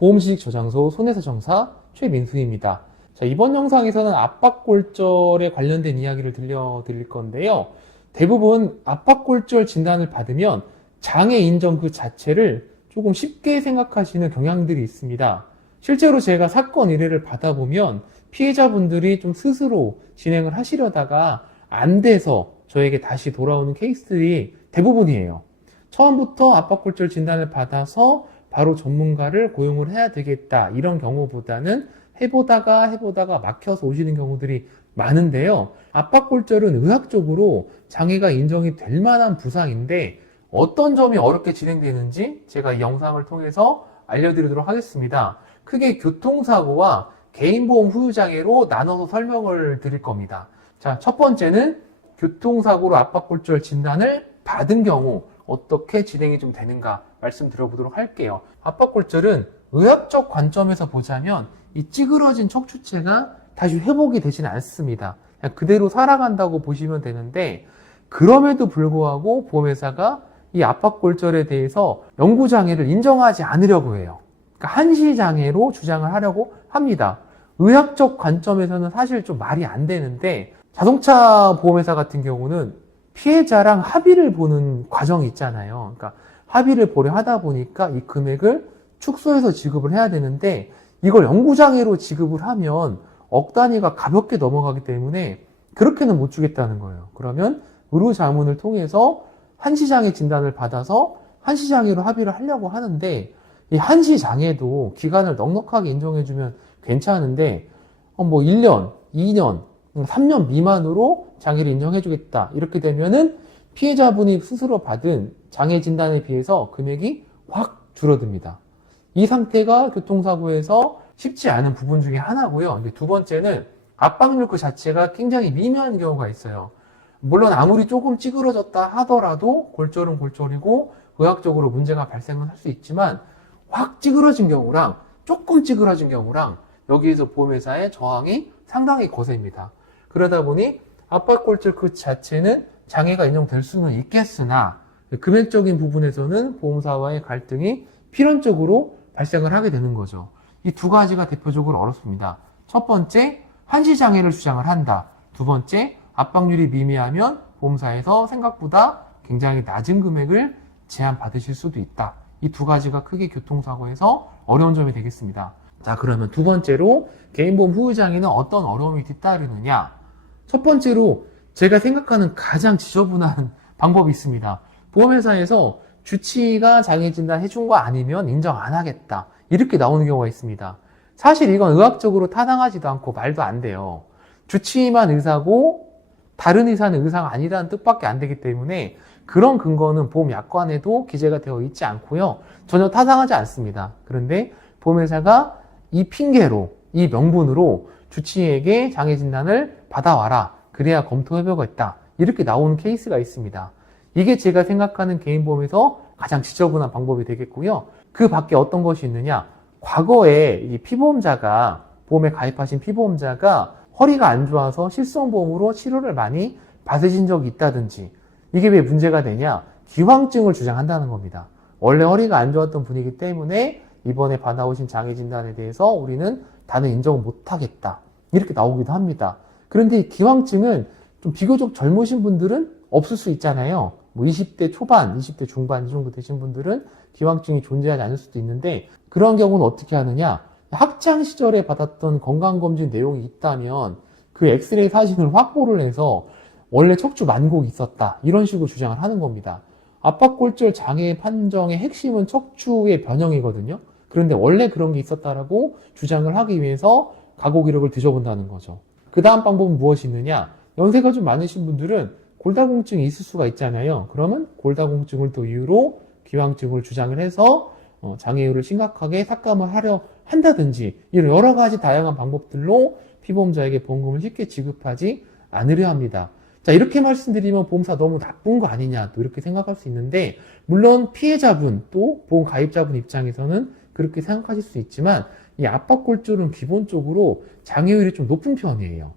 보험지식저장소 손해배상사 최민수입니다. 자, 이번 영상에서는 압박골절에 관련된 이야기를 들려드릴 건데요. 대부분 압박골절 진단을 받으면 장애 인정 그 자체를 조금 쉽게 생각하시는 경향들이 있습니다. 실제로 제가 사건 의뢰를 받아보면 피해자분들이 좀 스스로 진행을 하시려다가 안 돼서 저에게 다시 돌아오는 케이스들이 대부분이에요. 처음부터 압박골절 진단을 받아서 바로 전문가를 고용을 해야 되겠다 이런 경우보다는 해보다가 막혀서 오시는 경우들이 많은데요. 압박골절은 의학적으로 장애가 인정이 될 만한 부상인데 어떤 점이 어렵게 진행되는지 제가 이 영상을 통해서 알려드리도록 하겠습니다. 크게 교통사고와 개인보험 후유장애로 나눠서 설명을 드릴 겁니다. 자, 첫 번째는 교통사고로 압박골절 진단을 받은 경우 어떻게 진행이 좀 되는가 말씀드려보도록 할게요. 압박골절은 의학적 관점에서 보자면 이 찌그러진 척추체가 다시 회복이 되지는 않습니다. 그냥 그대로 살아간다고 보시면 되는데 그럼에도 불구하고 보험회사가 이 압박골절에 대해서 영구장애를 인정하지 않으려고 해요. 그러니까 한시장애로 주장을 하려고 합니다. 의학적 관점에서는 사실 좀 말이 안 되는데 자동차 보험회사 같은 경우는 피해자랑 합의를 보는 과정이 있잖아요. 그러니까 합의를 보려 하다 보니까 이 금액을 축소해서 지급을 해야 되는데 이걸 영구장애로 지급을 하면 억 단위가 가볍게 넘어가기 때문에 그렇게는 못 주겠다는 거예요. 그러면 의료자문을 통해서 한시장애 진단을 받아서 한시장애로 합의를 하려고 하는데 이 한시장애도 기간을 넉넉하게 인정해주면 괜찮은데 뭐 1년, 2년, 3년 미만으로 장애를 인정해주겠다. 이렇게 되면은 피해자분이 스스로 받은 장애 진단에 비해서 금액이 확 줄어듭니다. 이 상태가 교통사고에서 쉽지 않은 부분 중에 하나고요. 두 번째는 압박력 그 자체가 굉장히 미미한 경우가 있어요. 물론 아무리 조금 찌그러졌다 하더라도 골절은 골절이고 의학적으로 문제가 발생을 할 수 있지만 확 찌그러진 경우랑 조금 찌그러진 경우랑 여기에서 보험회사의 저항이 상당히 거셉니다. 그러다 보니 압박골절 그 자체는 장애가 인정될 수는 있겠으나 금액적인 부분에서는 보험사와의 갈등이 필연적으로 발생을 하게 되는 거죠. 이 두 가지가 대표적으로 어렵습니다. 첫 번째, 한시장애를 주장을 한다. 두 번째, 압박률이 미미하면 보험사에서 생각보다 굉장히 낮은 금액을 제한받으실 수도 있다. 이 두 가지가 크게 교통사고에서 어려운 점이 되겠습니다. 자, 그러면 두 번째로 개인보험 후유장애는 어떤 어려움이 뒤따르느냐? 첫 번째로 제가 생각하는 가장 지저분한 방법이 있습니다. 보험회사에서 주치의가 장애진단 해준 거 아니면 인정 안 하겠다. 이렇게 나오는 경우가 있습니다. 사실 이건 의학적으로 타당하지도 않고 말도 안 돼요. 주치의만 의사고 다른 의사는 의사가 아니라는 뜻밖에 안 되기 때문에 그런 근거는 보험약관에도 기재가 되어 있지 않고요. 전혀 타당하지 않습니다. 그런데 보험회사가 이 핑계로, 이 명분으로 주치의에게 장애진단을 받아와라. 그래야 검토해보겠다. 이렇게 나오는 케이스가 있습니다. 이게 제가 생각하는 개인보험에서 가장 지저분한 방법이 되겠고요. 그 밖에 어떤 것이 있느냐? 과거에 이 피보험자가, 보험에 가입하신 피보험자가 허리가 안 좋아서 실손보험으로 치료를 많이 받으신 적이 있다든지 이게 왜 문제가 되냐? 기왕증을 주장한다는 겁니다. 원래 허리가 안 좋았던 분이기 때문에 이번에 받아오신 장애 진단에 대해서 우리는 다는 인정을 못하겠다. 이렇게 나오기도 합니다. 그런데 기왕증은 좀 비교적 젊으신 분들은 없을 수 있잖아요. 뭐 20대 초반, 20대 중반 이 정도 되신 분들은 기왕증이 존재하지 않을 수도 있는데 그런 경우는 어떻게 하느냐? 학창 시절에 받았던 건강검진 내용이 있다면 그 엑스레이 사진을 확보를 해서 원래 척추 만곡이 있었다. 이런 식으로 주장을 하는 겁니다. 압박골절 장애 판정의 핵심은 척추의 변형이거든요. 그런데 원래 그런 게 있었다라고 주장을 하기 위해서 가고 기록을 뒤져본다는 거죠. 그 다음 방법은 무엇이 있느냐? 연세가 좀 많으신 분들은 골다공증이 있을 수가 있잖아요. 그러면 골다공증을 또 이유로 기왕증을 주장을 해서 장애 이유를 심각하게 삭감을 하려 한다든지 이런 여러 가지 다양한 방법들로 피보험자에게 보험금을 쉽게 지급하지 않으려 합니다. 자, 이렇게 말씀드리면 보험사 너무 나쁜 거 아니냐 또 이렇게 생각할 수 있는데 물론 피해자분 또 보험 가입자분 입장에서는 그렇게 생각하실 수 있지만 이 압박골절은 기본적으로 장애율이 좀 높은 편이에요.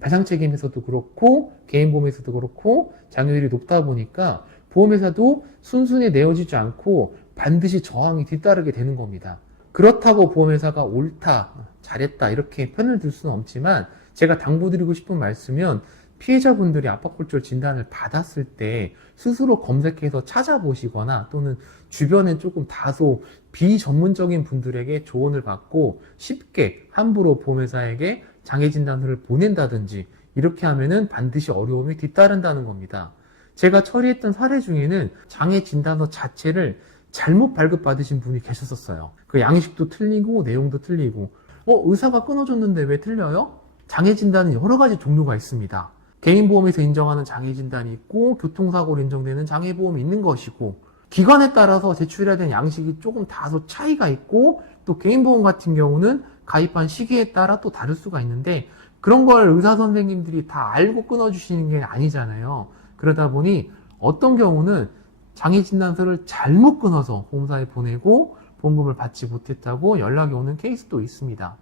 배상책임에서도 그렇고 개인보험에서도 그렇고 장애율이 높다 보니까 보험회사도 순순히 내어지지 않고 반드시 저항이 뒤따르게 되는 겁니다. 그렇다고 보험회사가 옳다, 잘했다 이렇게 편을 들 수는 없지만 제가 당부드리고 싶은 말씀은 피해자분들이 압박골절 진단을 받았을 때 스스로 검색해서 찾아보시거나 또는 주변에 조금 다소 비전문적인 분들에게 조언을 받고 쉽게 함부로 보험회사에게 장애진단서를 보낸다든지 이렇게 하면은 반드시 어려움이 뒤따른다는 겁니다. 제가 처리했던 사례 중에는 장애진단서 자체를 잘못 발급받으신 분이 계셨었어요. 그 양식도 틀리고 내용도 틀리고 의사가 끊어줬는데 왜 틀려요? 장애진단은 여러 가지 종류가 있습니다. 개인보험에서 인정하는 장애진단이 있고 교통사고로 인정되는 장애보험이 있는 것이고 기관에 따라서 제출해야 되는 양식이 조금 다소 차이가 있고 또 개인보험 같은 경우는 가입한 시기에 따라 또 다를 수가 있는데 그런 걸 의사 선생님들이 다 알고 끊어주시는 게 아니잖아요. 그러다 보니 어떤 경우는 장애진단서를 잘못 끊어서 보험사에 보내고 보험금을 받지 못했다고 연락이 오는 케이스도 있습니다.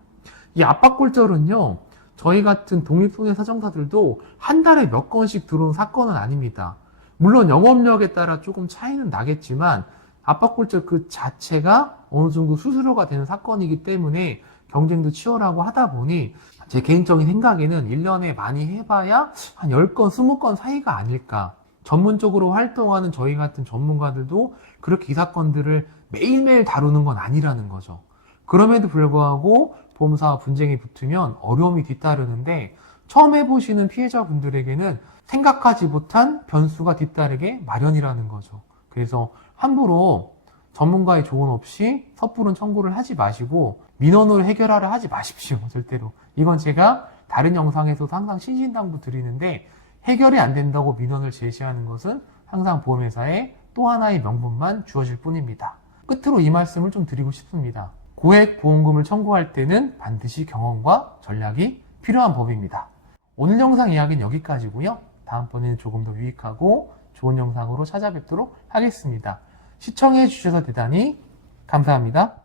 이 압박골절은요, 저희 같은 독립손해사정사들도 한 달에 몇 건씩 들어온 사건은 아닙니다. 물론 영업력에 따라 조금 차이는 나겠지만 압박골절 그 자체가 어느 정도 수수료가 되는 사건이기 때문에 경쟁도 치열하고 하다 보니 제 개인적인 생각에는 1년에 많이 해봐야 한 10건, 20건 사이가 아닐까. 전문적으로 활동하는 저희 같은 전문가들도 그렇게 이 사건들을 매일매일 다루는 건 아니라는 거죠. 그럼에도 불구하고 보험사와 분쟁이 붙으면 어려움이 뒤따르는데 처음 해보시는 피해자분들에게는 생각하지 못한 변수가 뒤따르게 마련이라는 거죠. 그래서 함부로 전문가의 조언 없이 섣부른 청구를 하지 마시고 민원으로 해결하려 하지 마십시오. 절대로. 이건 제가 다른 영상에서도 항상 신신당부 드리는데 해결이 안 된다고 민원을 제시하는 것은 항상 보험회사에 또 하나의 명분만 주어질 뿐입니다. 끝으로 이 말씀을 좀 드리고 싶습니다. 고액 보험금을 청구할 때는 반드시 경험과 전략이 필요한 법입니다. 오늘 영상 이야기는 여기까지고요. 다음번에는 조금 더 유익하고 좋은 영상으로 찾아뵙도록 하겠습니다. 시청해 주셔서 대단히 감사합니다.